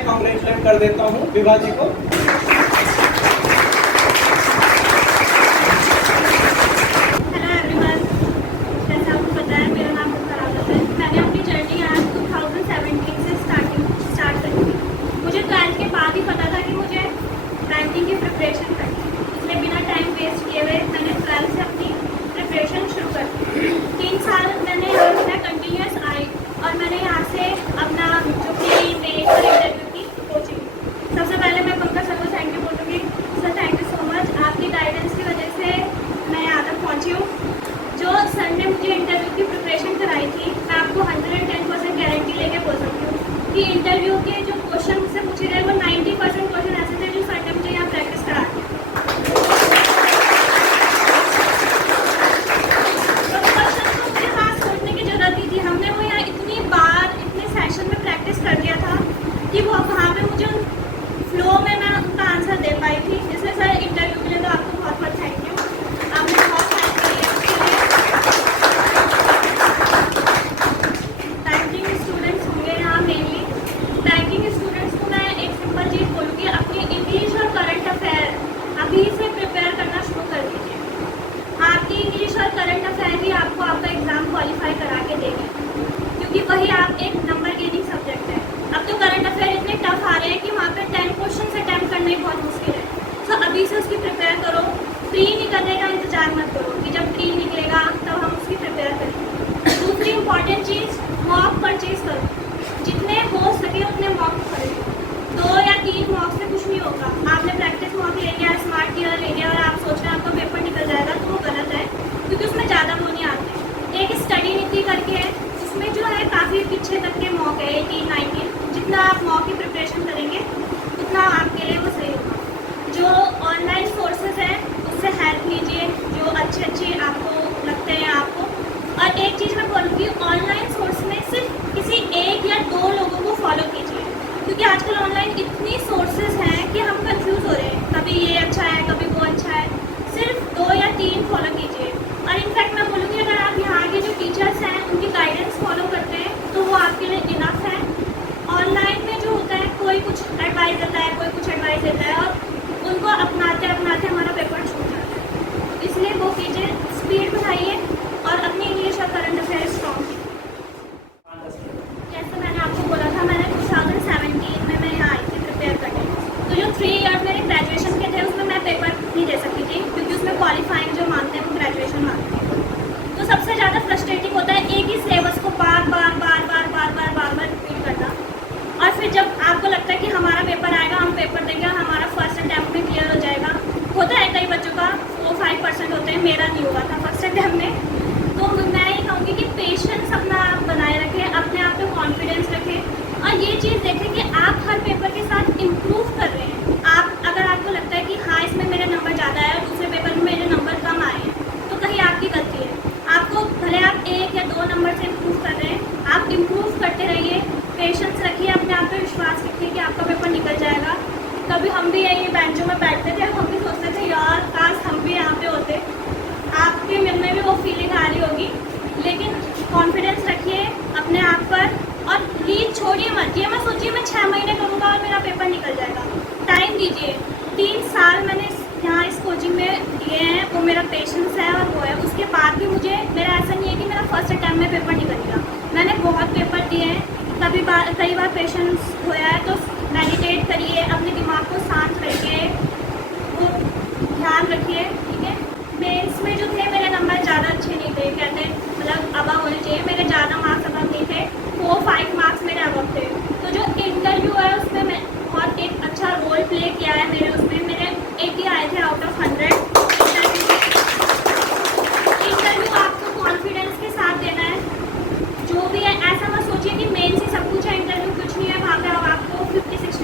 मैं कॉन्ग्रेचुलेट कर देता हूँ विभा जी को। बैंकिंग की प्रिपरेशन करनी, इसलिए बिना टाइम वेस्ट किए हुए मैंने 12 से अपनी प्रिपरेशन शुरू कर दी। 3 साल मैंने यहाँ कंटिन्यूस आई और मैंने यहाँ से अपना जो प्री मेन और इंटरव्यू की कोचिंग। सबसे पहले मैं पंकज सर को थैंक यू बोलूँगी। Sir thank you so much, आपकी गाइडेंस की वजह से मैं यहाँ तक पहुँची हूँ। जो सर ने मुझे इंटरव्यू की प्रिपरेशन कराई थी, मैं आपको 110% गारंटी लेके बोल सकती हूँ कि इंटरव्यू के जो क्वेश्चन मुझसे पूछे गए वो 90% क्वेश्चन ऐसे थे जो सर ने मुझे यहाँ प्रैक्टिस करा दी। तो क्वेश्चन को मुझे हाथ सोचने की जरूरत नहीं थी, हमने वो यहाँ इतनी बार इतने सेशन में प्रैक्टिस कर दिया था कि वो वहाँ पे मुझे फ्लो में मैं उनका आंसर दे पाई थी। इसलिए सर इंटरव्यू के लिए तो आपको बहुत बहुत थैंक यू, आपने बहुत हेल्प करी है उसके लिए। बैंकिंग स्टूडेंट्स होंगे यहाँ मेनली, बैंकिंग स्टूडेंट्स को मैं एक सिंपल चीज़ बोलूँगी, अपनी इंग्लिश और करंट अफेयर अभी से प्रिपेयर करना शुरू कर दीजिए। आपकी इंग्लिश और करंट अफेयर ही आपको आपका एग्ज़ाम क्वालिफाई करा के देंगे, क्योंकि वही आप एक नंबर गेनिंग सब्जेक्ट है। अब तो करंट अफेयर इतने टफ आ रहे हैं कि वहाँ पे 10 क्वेश्चन अटैम्प्ट करना ही बहुत मुश्किल है। तो अभी से उसकी प्रिपेयर करो, प्री निकलने का इंतजार मत करो कि जब प्री निकलेगा तब हम उसकी प्रिपेयर करेंगे। दूसरी इंपॉर्टेंट चीज़, मॉक परचेज करो, जितने हो सके उतने मॉक खरीदो। 2 या 3 मॉक से कुछ नहीं होगा। आपने प्रैक्टिस मॉक ले लिया, स्मार्ट ईयर ले लिया और आप सोच रहे हैं आपका पेपर निकल जाएगा, तो वो गलत है, क्योंकि उसमें ज़्यादा वो नहीं आते। एक स्टडी नीति करके है, उसमें जो है काफ़ी पीछे तक के मॉक है, 18, 19। जितना आप मॉक की प्रिपरेशन करेंगे उतना आपके लिए वो सही होगा। जो ऑनलाइन सोर्सेज हैं उससे हेल्प लीजिए, जो अच्छे आपको लगते हैं आपको। और एक चीज़ मैं बोलूँगी, ऑनलाइन सोर्स में सिर्फ किसी 1 या 2 लोगों को फॉलो कीजिए, क्योंकि आजकल ऑनलाइन इतनी सोर्सेज हैं कि हम कंफ्यूज हो रहे हैं, कभी ये अच्छा है कभी वो अच्छा है। सिर्फ 2 या 3 फॉलो कीजिए। और इनफैक्ट मैं बोलूँगी, अगर आप यहाँ के जो टीचर्स हैं उनकी गाइडेंस फॉलो करते हैं तो वो आपके लिए इनफ है। ऑनलाइन में जो होता है, कोई कुछ एडवाइस देता है, कोई कुछ एडवाइस देता है, और उनको अपनाते अपनाते हमारा पेपर छूट जाता है। इसलिए वो कीजिए, स्पीड बढ़ाइए और अपनी इंग्लिश और करंट अफेयर स्ट्रॉन्ग कीजिए। जैसे मैंने आपको बोला था, मैंने 2017 में मैं यहाँ आई थी प्रिपेयर करने। तो जो 3 ईयर मेरे ग्रेजुएशन के थे उसमें मैं पेपर नहीं दे सकती थी, क्योंकि उसमें क्वालिफाइंग जो मांगते हैं वो ग्रेजुएशन मांगते हैं। तो सबसे ज़्यादा फ्रस्ट्रेटिंग होता है एक ही सिलेबस को बार बार रिपीट करना। और फिर जब आपको लगता है कि हमारा पेपर आएगा, हम पेपर देंगे और हमारा फर्स्ट अटैम्प्ट में क्लियर हो जाएगा। होता है कई बच्चों का 4-5% होते हैं, मेरा नहीं हुआ था फर्स्ट अटैम्प्ट में। तो मैं ये कहूँगी कि पेशेंस अपना आप बनाए रखें, अपने आप पे कॉन्फिडेंस रखें और ये चीज़ देखें कि आप हर पेपर के साथ इम्प्रूव कर रहे हैं। आप अगर आपको लगता है कि हाँ इसमें मेरे नंबर ज़्यादा है और दूसरे पेपर में मेरे नंबर कम आए हैं, तो कहीं आपकी गलती है। आपको भले आप 1 या 2 नंबर से इम्प्रूव कर रहे हैं, आप इम्प्रूव करते रहिए, पेशेंस रखिए, अपने आप पे विश्वास रखिए कि आपका पेपर निकल जाएगा। कभी हम भी यही बेंचों में बैठते थे, हम भी सोचते थे यार काश हम भी यहाँ पे होते। आपके मन में भी वो फीलिंग आ रही होगी, लेकिन कॉन्फिडेंस रखिए अपने आप पर और लीड छोड़िए मत। ये मत सोचिए मैं 6 महीने करूँगा और मेरा पेपर निकल जाएगा। टाइम दीजिए। 3 साल मैंने यहाँ इस कोचिंग में दिए हैं, वो मेरा पेशेंस है और वो है। उसके बाद भी मुझे, मेरा ऐसा नहीं है कि मेरा फर्स्ट अटैम्प्ट में पेपर निकल गया। मैंने बहुत पेपर दिए हैं, कई बार पेशेंस होया है। तो मेडिटेट करिए, अपने दिमाग को शांत रखिए, वो ध्यान रखिए, ठीक है। मेंस में जो थे मेरे नंबर ज़्यादा अच्छे नहीं थे, कहते मतलब अबव होने चाहिए, मेरे ज़्यादा मार्क्स अबव नहीं थे, 4-5 मार्क्स मेरे अबव थे। तो जो इंटरव्यू है उसमें मैं बहुत एक अच्छा रोल प्ले किया है मेरे, उसमें मेरे 80 आए थे आउट ऑफ 100। इंटरव्यू आपको कॉन्फिडेंस के साथ देना है, जो भी है। ऐसा मत सोचिए कि मेन से सब कुछ है, इंटरव्यू कुछ नहीं है, वहाँ पे अब आपको 50-60